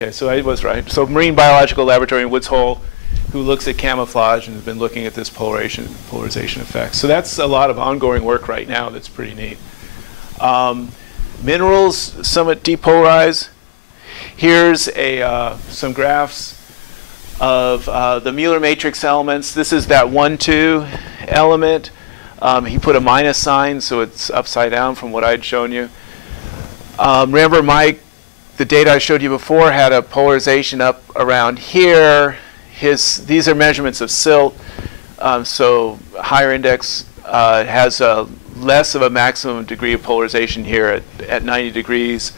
Okay, so I was right. So Marine Biological Laboratory in Woods Hole, who looks at camouflage and has been looking at this polarization effect. So that's a lot of ongoing work right now that's pretty neat. Minerals somewhat depolarize. Here's some graphs of the Mueller matrix elements. This is that 1,2 element. He put a minus sign, so it's upside down from what I'd shown you. Remember, the data I showed you before had a polarization up around here. These are measurements of silt, so higher index has less of a maximum degree of polarization here at 90 degrees.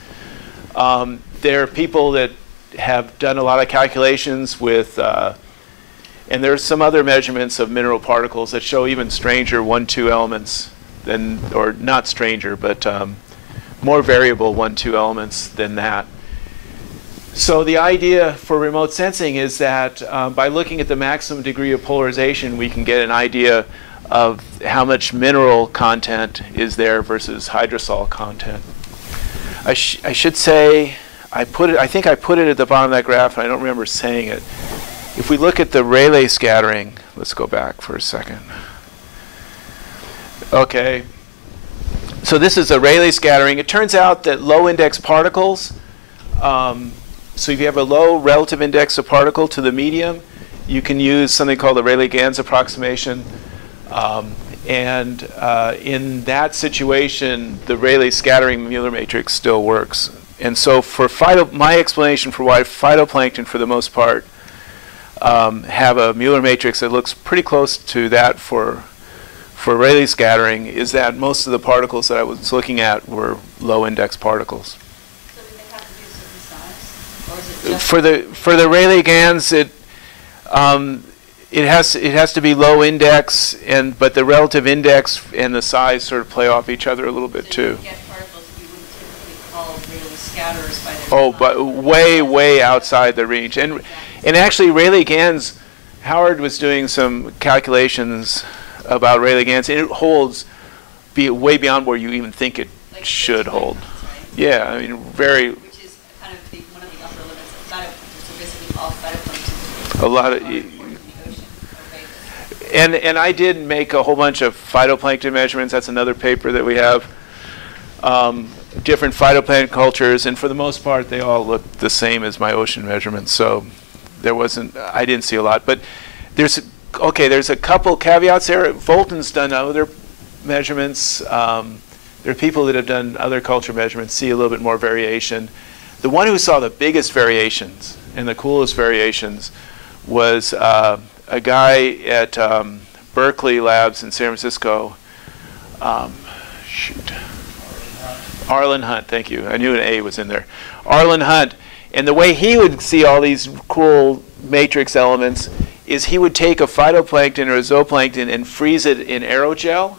There are people that have done a lot of calculations with, and there's some other measurements of mineral particles that show even stranger 1,2 elements than, or not stranger, but more variable 1,2 elements than that. So the idea for remote sensing is that by looking at the maximum degree of polarization, we can get an idea of how much mineral content is there versus hydrosol content. I should say, I think I put it at the bottom of that graph, and I don't remember saying it. If we look at the Rayleigh scattering, let's go back for a second. Okay. So this is a Rayleigh scattering. It turns out that low index particles, so if you have a low relative index of particle to the medium, you can use something called the Rayleigh-Gans approximation. In that situation, the Rayleigh scattering Mueller matrix still works. And so for my explanation for why phytoplankton, for the most part, have a Mueller matrix that looks pretty close to that for Rayleigh scattering is that most of the particles that I was looking at were low index particles. So do they have to be a certain size? Or is it just for the Rayleigh-Gans, it has to be low index, but the relative index and the size sort of play off each other a little bit too. You get particles you wouldn't typically call Rayleigh scatterers by their Oh, size. but way outside the range. And actually, Rayleigh-Gans, Howard was doing some calculations about Rayleigh-Gans, and it holds way beyond where you even think it Like should hold. right? Yeah, I mean, very. Which is kind of one of the upper limits of phytoplankton. So basically all phytoplankton. A lot of. In the ocean. And I did make a whole bunch of phytoplankton measurements. That's another paper that we have. Different phytoplankton cultures, and for the most part, they all look the same as my ocean measurements. So I didn't see a lot. But there's a couple caveats there. Volton's done other measurements. There are people that have done other culture measurements, see a little bit more variation. The one who saw the biggest variations and the coolest variations was a guy at Berkeley Labs in San Francisco. Arlen Hunt, thank you. I knew an A was in there. Arlen Hunt. And the way he would see all these cool matrix elements is he would take a phytoplankton or a zooplankton and freeze it in aerogel.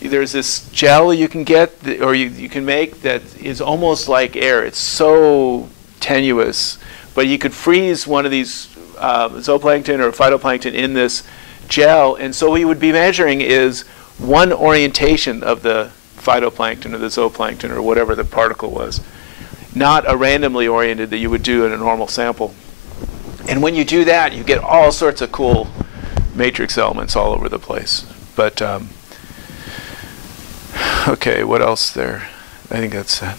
There's this gel you can get, or you can make, that is almost like air. It's so tenuous. But you could freeze one of these zooplankton or phytoplankton in this gel, and so what you would be measuring is one orientation of the phytoplankton or the zooplankton or whatever the particle was, not a randomly oriented that you would do in a normal sample. And when you do that, you get all sorts of cool matrix elements all over the place. But okay, what else there? I think that's it.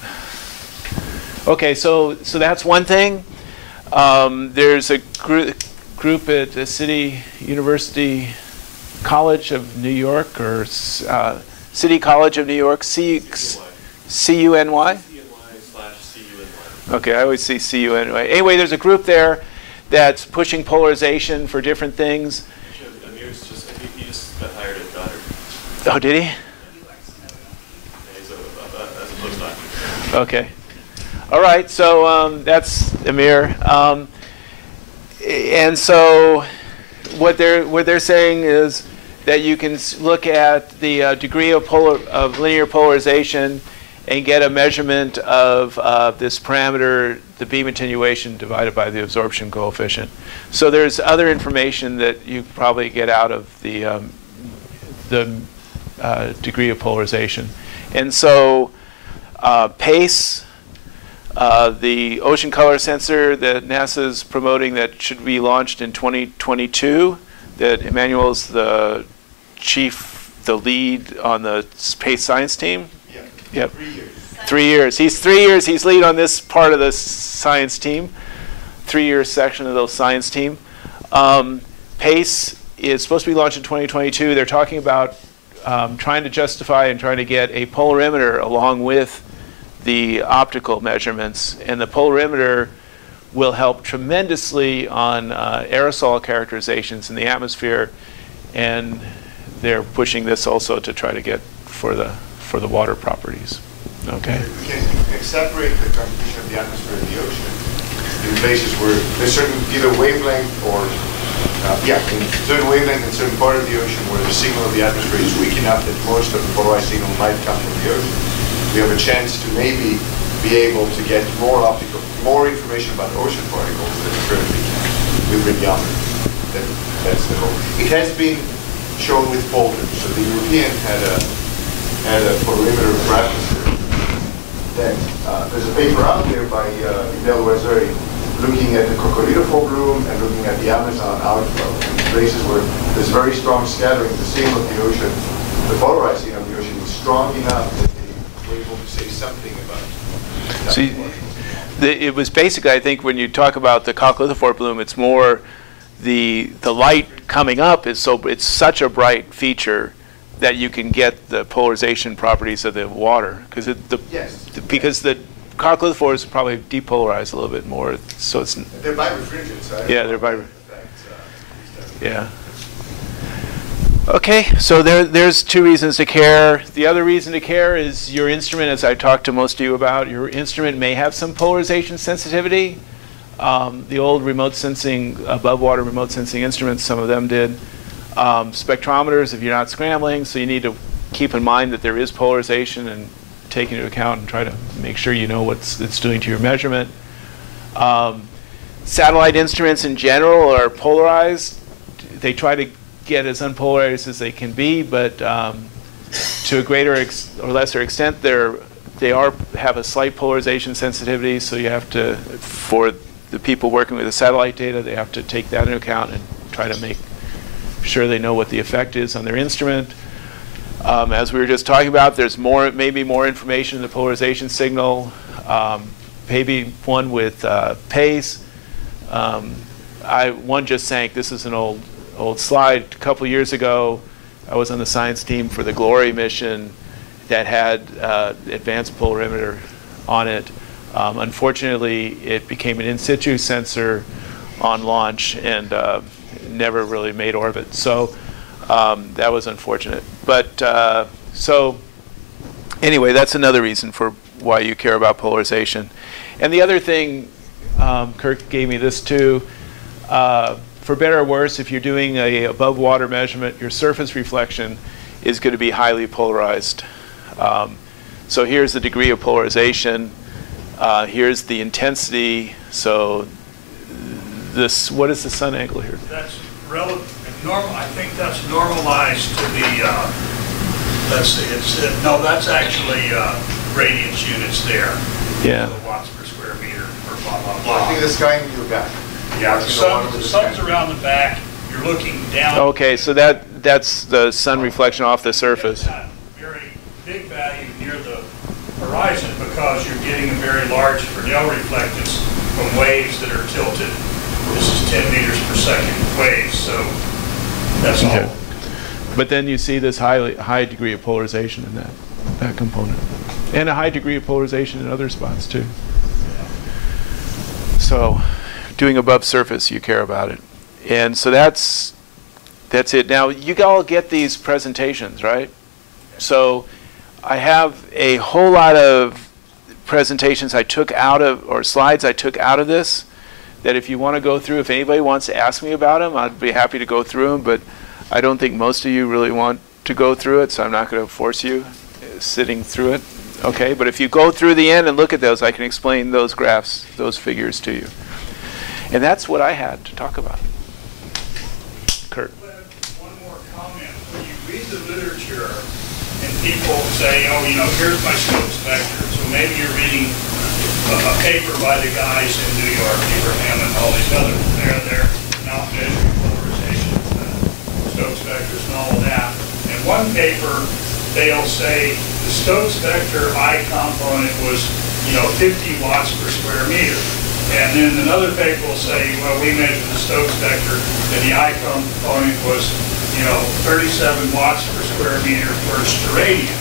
Okay, so that's one thing. There's a group at the City University College of New York, or City College of New York, C-U-N-Y? CNY/CUNY. Okay, I always see C-U-N-Y. Anyway, there's a group there that's pushing polarization for different things. Amir's he just got hired at Goddard. Oh, did he? Yeah, he's as a postdoc. Okay. All right, so that's Amir. And so what they're saying is that you can look at the degree of linear polarization and get a measurement of this parameter, the beam attenuation divided by the absorption coefficient. So there's other information that you probably get out of the degree of polarization. And so PACE The ocean color sensor that NASA's promoting that should be launched in 2022, that Emmanuel's the lead on the space science team. Yeah. Yep. 3 years. 3 years. He's 3 years. He's lead on this part of the science team. 3-year section of the science team. PACE is supposed to be launched in 2022. They're talking about trying to justify and trying to get a polarimeter along with the optical measurements. And the polarimeter will help tremendously on aerosol characterizations in the atmosphere. And they're pushing this also to try to get for the water properties. Okay. We can separate the composition of the atmosphere and the ocean in places where there's certain either wavelength or in certain wavelength and certain part of the ocean where the signal of the atmosphere is weak enough that most of the polarized signal might come from the ocean. We have a chance to maybe be able to get more information about ocean particles than we currently can with radiometers. That's the goal. It has been shown with polters. So the European had a polarimeter atmosphere that there's a paper out there by Delaware looking at the Coccolito bloom and looking at the Amazon outflow in places where there's very strong scattering. The signal of the ocean, the polarizing of the ocean is strong enough that they were able to say something about that. See, it was basically, I think, when you talk about the Coccolithophore bloom, it's more the light coming up is it's such a bright feature that you can get the polarization properties of the water because because the Coccolithophore is probably depolarized a little bit more, so it's they're birefringent, right? Yeah, they're yeah. Okay, so there's 2 reasons to care. The other reason to care is your instrument, as I talked to most of you about, your instrument may have some polarization sensitivity. The old remote sensing, above water remote sensing instruments, some of them did. Spectrometers, if you're not scrambling, so you need to keep in mind that there is polarization and take into account and try to make sure you know what it's doing to your measurement. Satellite instruments in general are polarized. They try to get as unpolarized as they can be, but to a greater or lesser extent, they have a slight polarization sensitivity, so you have to, for the people working with the satellite data, they have to take that into account and try to make sure they know what the effect is on their instrument. As we were just talking about, there's maybe more information in the polarization signal. Maybe one with PACE. One just sank. This is an old slide. A couple years ago, I was on the science team for the Glory mission that had advanced polarimeter on it. Unfortunately, it became an in situ sensor on launch and never really made orbit. So that was unfortunate. But so anyway, that's another reason for why you care about polarization. And the other thing, Kirk gave me this too, for better or worse, if you're doing a above water measurement, your surface reflection is going to be highly polarized. So here's the degree of polarization. Here's the intensity. So this, what is the sun angle here? That's normal. I think that's normalized to the, let's see, no, that's actually radiance units there. Yeah. The watts per square meter or blah, blah, blah. I think the sky in your back. Yeah, the sun's around the back. You're looking down. Okay, so that's the sun reflection off the surface. Very big value near the horizon because you're getting a very large Fresnel reflectance from waves that are tilted. This is 10 meters per second waves, so that's okay. all. But then you see this high degree of polarization in that component. And a high degree of polarization in other spots too. So doing above surface, you care about it. And so that's it. Now, you all get these presentations, right? So I have a whole lot of presentations I took out of, or slides I took out of this, that if you want to go through, if anybody wants to ask me about them, I'd be happy to go through them, but I don't think most of you really want to go through it, so I'm not going to force you sitting through it. Okay, but if you go through the end and look at those, I can explain those graphs, those figures to you. And that's what I had to talk about. Kurt. One more comment. When you read the literature and people say, oh, you know, here's my Stokes vector, so maybe you're reading a paper by the guys in New York, Abraham and all these others. They're now measuring polarization, Stokes vectors and all of that. In one paper, they'll say the Stokes vector I component was, 50 watts per square meter. And then another paper will say, well, we measured the Stokes vector and the I component was, 37 watts per square meter per steradian.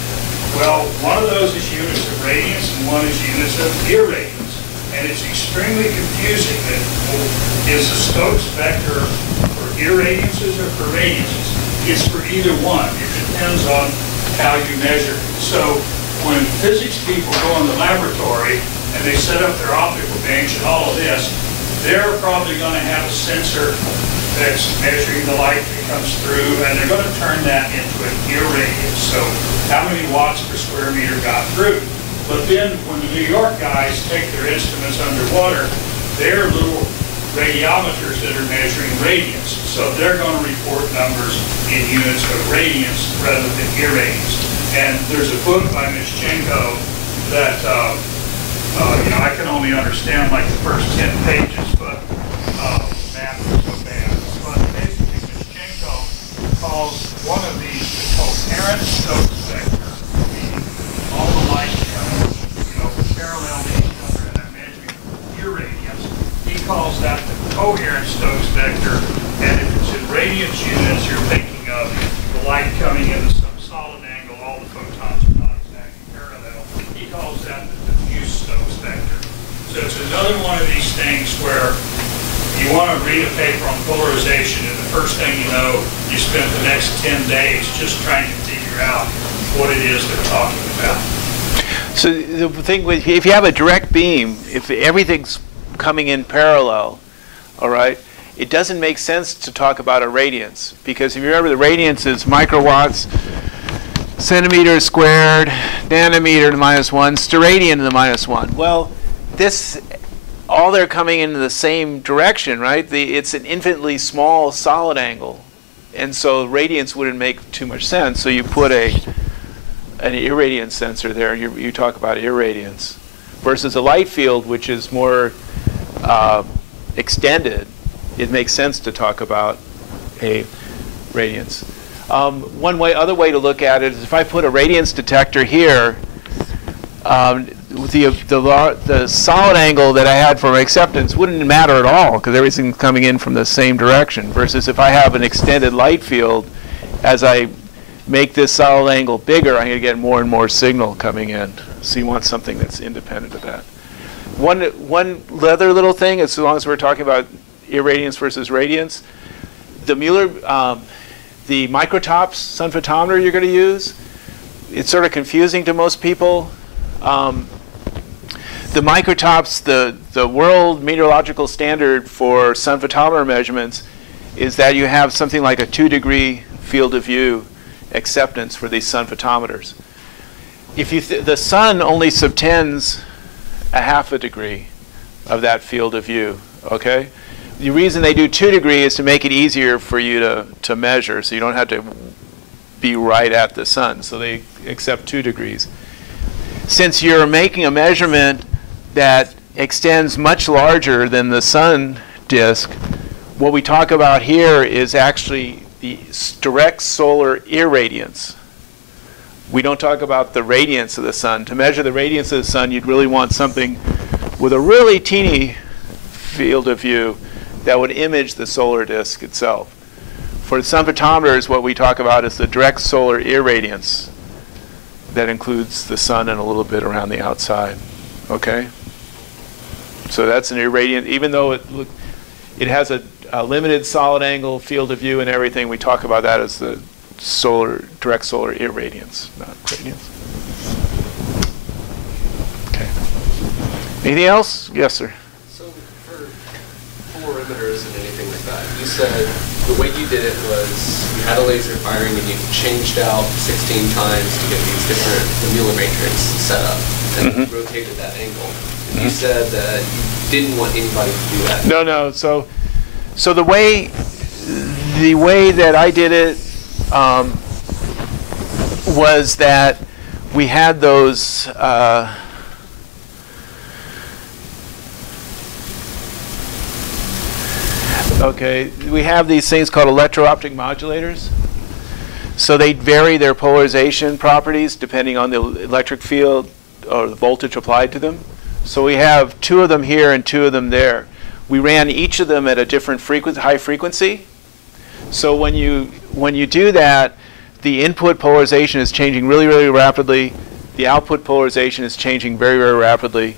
Well, one of those is units of radiance and one is units of irradiance. And it's extremely confusing that, well, is the Stokes vector for irradiances or for radiances? It's for either one. It depends on how you measure. So when physics people go in the laboratory and they set up their optical bench and all of this, they're probably going to have a sensor that's measuring the light that comes through, and they're going to turn that into an irradiance. So how many watts per square meter got through? But then when the New York guys take their instruments underwater, they're little radiometers that are measuring radiance. So they're going to report numbers in units of radiance rather than irradiance. And there's a book by Ms. Jenko that, I can only understand like the first 10 pages, but math is so bad. But basically, Ms. Jenko calls one of these the coherent Stokes vector, meaning all the light coming, parallel to each other and I'm measuring irradiance. He calls that the coherent Stokes vector, and if it's in radiance units, you're thinking of the light coming into some solid angle, all the photons are not exactly parallel. He calls that the diffuse Stokes vector. So it's another one of these things where you want to read a paper on polarization, and the first thing you know, you spend the next 10 days just trying to figure out what it is they're talking about. So the thing with, if you have a direct beam, if everything's coming in parallel, all right, it doesn't make sense to talk about a radiance, because if you remember, the radiance is microwatts, centimeter squared, nanometer to the -1, steradian to the -1. Well, this, all they're coming in the same direction, right? It's an infinitely small solid angle, and so radiance wouldn't make too much sense. So you put an irradiance sensor there, and you talk about irradiance, versus a light field, which is more extended. It makes sense to talk about a radiance. Other way to look at it is if I put a radiance detector here, the solid angle that I had for my acceptance wouldn't matter at all because everything's coming in from the same direction. Versus if I have an extended light field, as I make this solid angle bigger, I'm going to get more and more signal coming in. So you want something that's independent of that. One other little thing, as long as we're talking about irradiance versus radiance, the the microtops sun photometer you're going to use, it's sort of confusing to most people. The microtops, the world meteorological standard for sun photometer measurements is that you have something like a 2-degree field of view acceptance for these sun photometers. If you the sun only subtends a 1/2 degree of that field of view, okay? The reason they do 2 degrees is to make it easier for you to measure, so you don't have to be right at the sun. So they accept 2 degrees. Since you're making a measurement that extends much larger than the sun disk, what we talk about here is actually the direct solar irradiance. We don't talk about the radiance of the sun. To measure the radiance of the sun, you'd really want something with a really teeny field of view that would image the solar disk itself. For sun photometers, what we talk about is the direct solar irradiance that includes the sun and a little bit around the outside. Okay? So that's an irradiant, even though it has a limited solid angle field of view and everything, we talk about that as the direct solar irradiance, not radiance. Okay. Anything else? Yes, sir. So for polarimeters and anything like that, you said the way you did it was you had a laser firing and you changed out 16 times to get these different Mueller matrix set up and rotated that angle. And you said that you didn't want anybody to do that. No. So the way that I did it was that we had those Okay, we have these things called electro-optic modulators. So they vary their polarization properties depending on the electric field or the voltage applied to them. So we have 2 of them here and 2 of them there. We ran each of them at a different high frequency. So when you do that, the input polarization is changing really, really rapidly. The output polarization is changing very, very rapidly.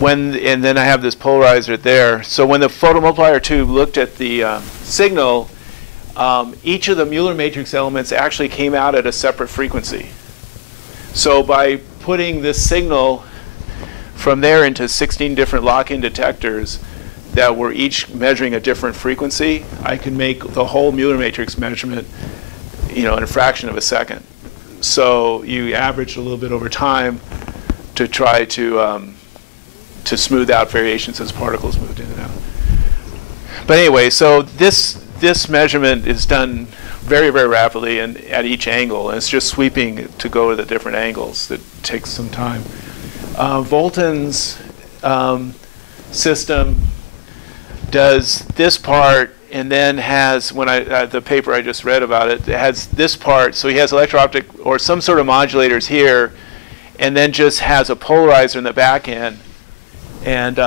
And then I have this polarizer there. So when the photomultiplier tube looked at the signal, each of the Mueller matrix elements actually came out at a separate frequency. So by putting this signal from there into 16 different lock-in detectors that were each measuring a different frequency, I can make the whole Mueller matrix measurement, in a fraction of a second. So you average a little bit over time to try to smooth out variations as particles moved in and out. But anyway, so this measurement is done very, very rapidly and at each angle, and it's just sweeping to go to the different angles. That takes some time. Volton's system does this part, and then has, the paper I just read about it, it has this part. So he has electro-optic or some sort of modulators here, and then just has a polarizer in the back end, and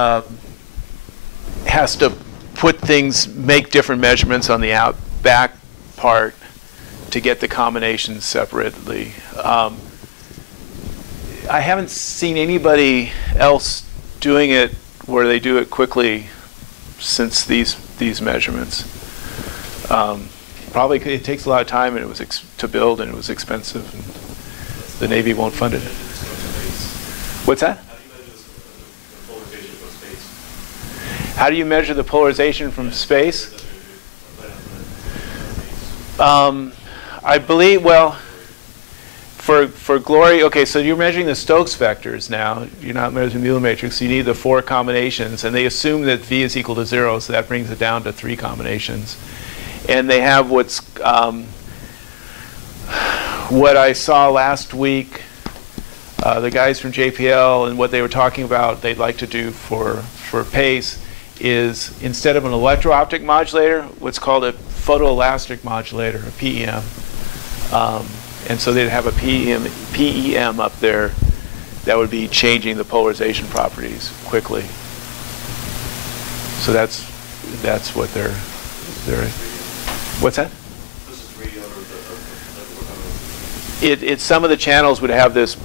has to make different measurements on the back part to get the combinations separately. I haven't seen anybody else doing it where they do it quickly since these measurements. Probably it takes a lot of time, and it was to build, and it was expensive, and the Navy won't fund it. What's that? How do you measure the polarization from space? I believe, well, for glory, okay, so you're measuring the Stokes vectors now. You're not measuring the Mueller matrix. You need the 4 combinations, and they assume that V is equal to 0, so that brings it down to 3 combinations. And they have what I saw last week, the guys from JPL, and what they were talking about they'd like to do for PACE is, instead of an electro-optic modulator, what's called a photoelastic modulator, a PEM. And so they'd have a PEM up there that would be changing the polarization properties quickly. So that's what they're what's that? It's some of the channels would have this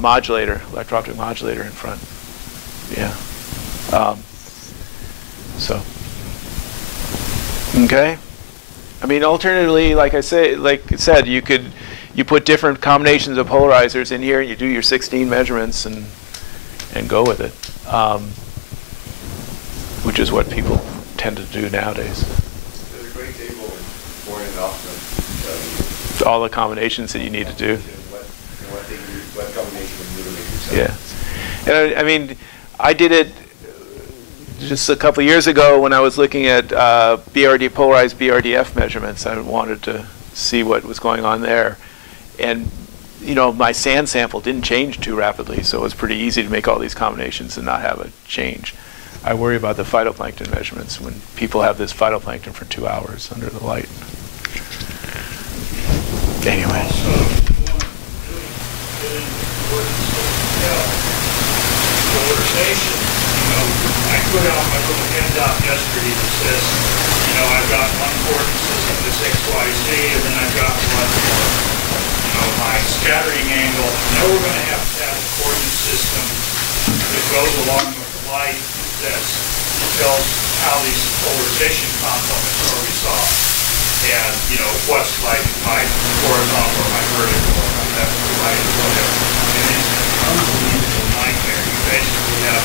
modulator, electro-optic modulator in front. Yeah. So, okay. I mean, alternatively, like I said, you put different combinations of polarizers in here, and you do your 16 measurements and go with it, which is what people tend to do nowadays. There's a great table in Warren and Hoffman. All the combinations that you need to do. What combination of Mueller matrix? Yeah, and I mean, I did it just a couple of years ago when I was looking at polarized BRDF measurements. I wanted to see what was going on there, and my sand sample didn't change too rapidly, so it was pretty easy to make all these combinations and not have a change. I worry about the phytoplankton measurements when people have this phytoplankton for 2 hours under the light. Anyway. Polarization. I put out my little handout yesterday that says, I've got one coordinate system that's XYZ, and then I've got one for, my scattering angle. Now we're going to have a coordinate system that goes along with the light that tells how these polarization components are resolved. And, what's like my horizontal or my vertical or my left or right or whatever. And it's an unbelievable nightmare. You basically have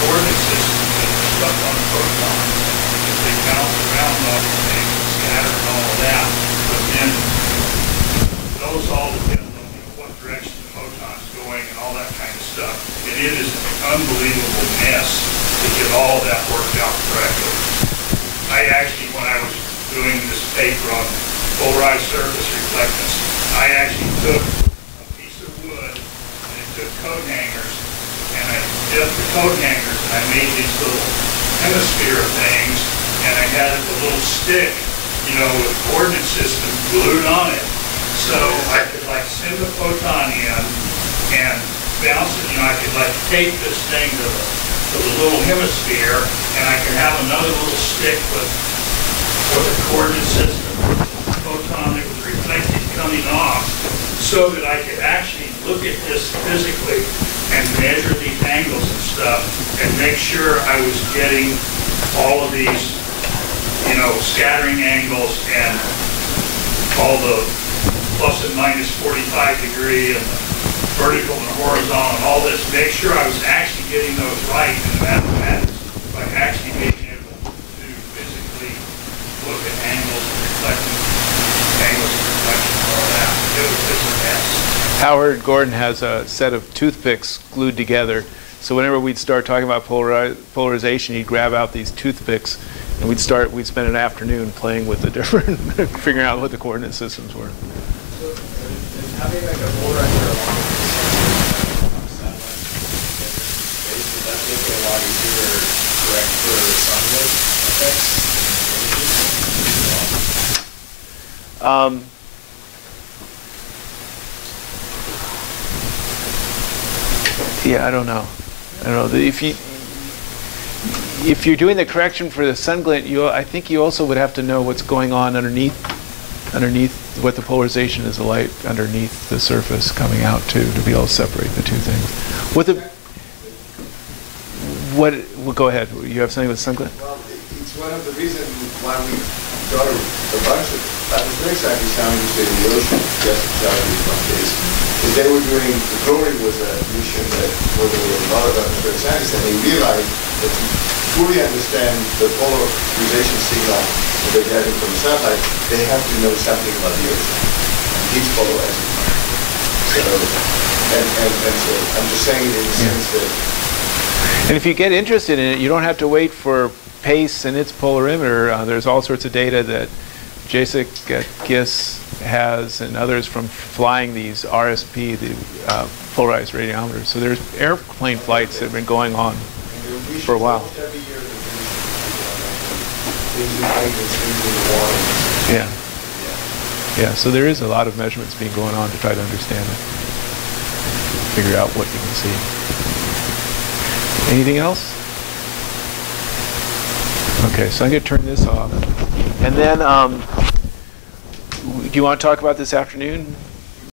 coordinate systems that are stuck on protons. If they bounce around all the things, scatter and all of that, but then those all depend on what direction the photon's going and all that kind of stuff. And it is an unbelievable mess to get all that worked out correctly. I actually, when I was doing this paper on polarized surface reflectance, I actually took a piece of wood and I took coat hangers, and I dipped the coat hangers I made these little hemisphere things, and I had a little stick, you know, with coordinate system glued on it. So I could like send the photon in and bounce it, you know, I could like tape this thing to the little hemisphere, and I could have another little stick with a coordinate system, photon that was reflected coming off, so that I could actually look at this physically and measure these angles and stuff and make sure I was getting all of these, you know, scattering angles and all the plus and minus 45 degree and the vertical and horizontal and all this, make sure I was actually getting those right in the mathematics by actually being able to physically look at angles and reflecting angles and reflection and all that. It was just a mess. Howard Gordon has a set of toothpicks glued together. So whenever we'd start talking about polarization, he'd grab out these toothpicks, and we'd spend an afternoon playing with the different, figuring out what the coordinate systems were. So, is having like a polarizer along with the satellite space, would that make it a lot easier to correct for sunlight effects? Yeah, I don't know. If you're doing the correction for the sun glint, I think you also would have to know what's going on underneath what the polarization is, the light underneath the surface coming out too, to be able to separate the two things. Go ahead. You have something with sun glint? Well, it's one of the reasons why we got a bunch of atmospheric scientists down into the ocean, just in one case. Because they were doing, the Glory was a mission where there were a lot of atmospheric scientists, and they realized that to fully understand the polarization signal that they're getting from the satellite, they have to know something about the ocean. And he's polarizing. So, and so I'm just saying it in the sense that. And if you get interested in it, you don't have to wait for PACE and its polarimeter. There's all sorts of data that JASIC at GISS has and others from flying these RSP, the polarized radiometers. So there's airplane flights that have been going on for a while. Yeah. Yeah, so there is a lot of measurements being going on to try to understand it. Figure out what you can see. Anything else? Okay, so I'm going to turn this off. And then, do you want to talk about this afternoon?